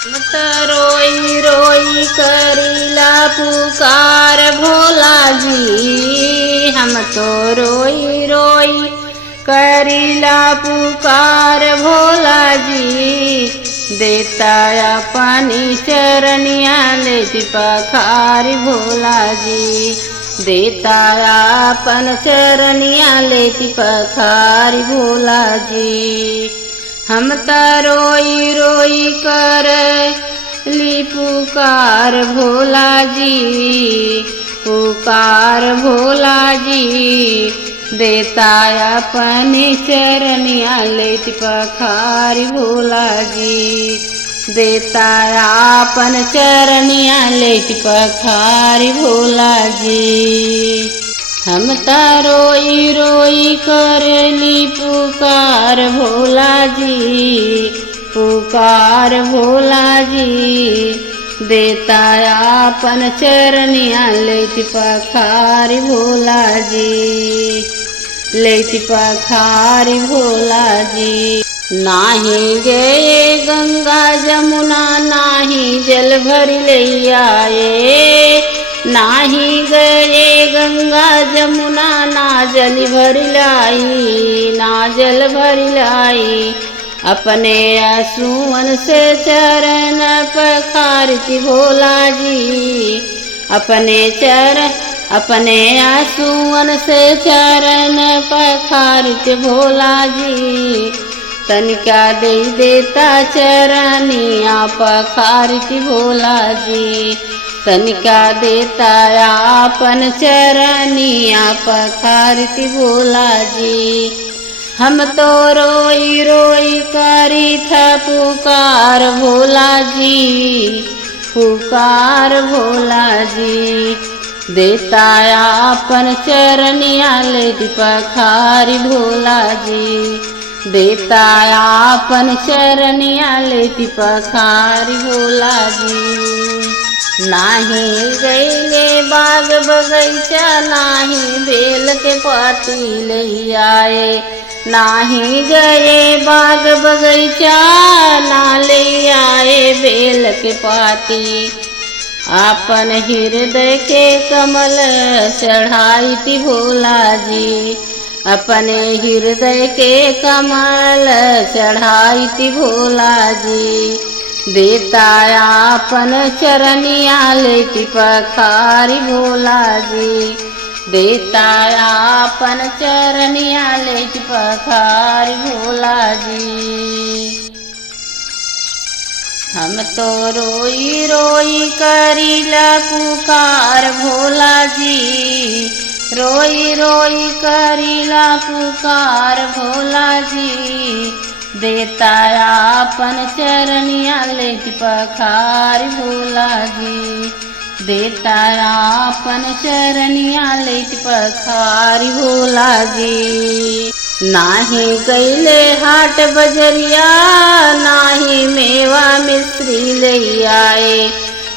मत रोई रोई करीला पुकार भोला जी। हम तो रोई रोई करीला पुकार भोला जी। देता अपनी चरनिया ले पखारी भोला जी। देता अपन चरनिया ले पखारी भोला जी। हम त रोई रोई कर ली पुकार भोला जी। पुकार भोला जी। देता अपनी चरनिया ले पखारी भोला जी। देता अपन चरनिया ले पखारी भोला जी। हम त रोई रोई करली पुकार भोला जी। पुकार भोला जी। देता अपन चरनिया लेति पखारी भोला जी। लेति पखारी भोला जी। नाही गए गंगा जमुना नाही जल भर ले आए। नाही गए गंगा जमुना ना जल भर लाई। ना जल भर लाई। अपने आंसुओं से चरण पखारती भोला जी। अपने आंसुओं से चरण पखारती भोला जी। तनिका दे देता चरनिया पखारती भोला जी। तनिका देता अपन चरनिया पखारती भोला जी। हम तो रोई रोई करी था पुकार भोला जी। पुकार भोला जी। देता अपन चरनिया ले पखारी भोला जी। देता अपन चरनिया ले पखारी भोला जी। नाही गईले बाग बगैचा नाही बेल के पाती ले आए। नाही गए बाग बगैचा ना ले आए बेल के पाती। अपन हृदय के कमल चढ़ाई थी भोला जी। अपने हृदय के कमल चढ़ाई थी भोला जी। देता अपन चरनिया लेति पखारी भोला जी। देता अपन चरनिया लेति पखारी भोला जी। हम तो रोई रोई करीला पुकार भोला जी। रोई रोई करीला पुकार भोला जी। देता अपन चरनिया ले पखारी भोला जी। देता अपन चरनिया ले पखारी भोला जी। नाही गईले हाट बजरिया नाही मेवा मिश्री ले आए।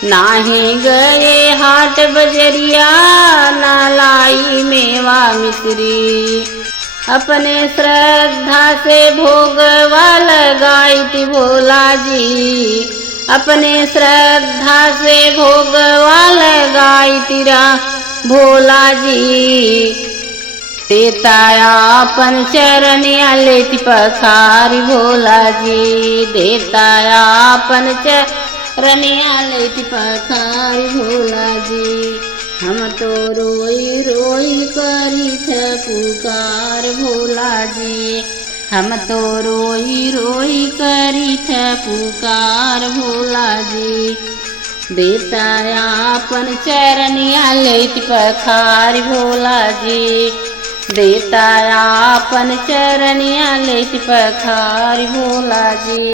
नाही गए हाट बजरिया ना लाई मेवा मिश्री। अपने श्रद्धा से भोगवा लगाई थी भोला जी। अपने श्रद्धा से भोगवा लगाई तीरा भोला जी। देता अपन चरनिया लेति पखारी भोला जी। देता अपन चरनिया लेति पखारी भोला जी। हम तो रोई रोई करी थे पुकार भोला जी। हम तो रोई रोई करी थे पुकार भोला जी। देता अपन चरनिया लेति पखारी भोला जी। देता अपन चरनिया लेति पखारी भोला जी।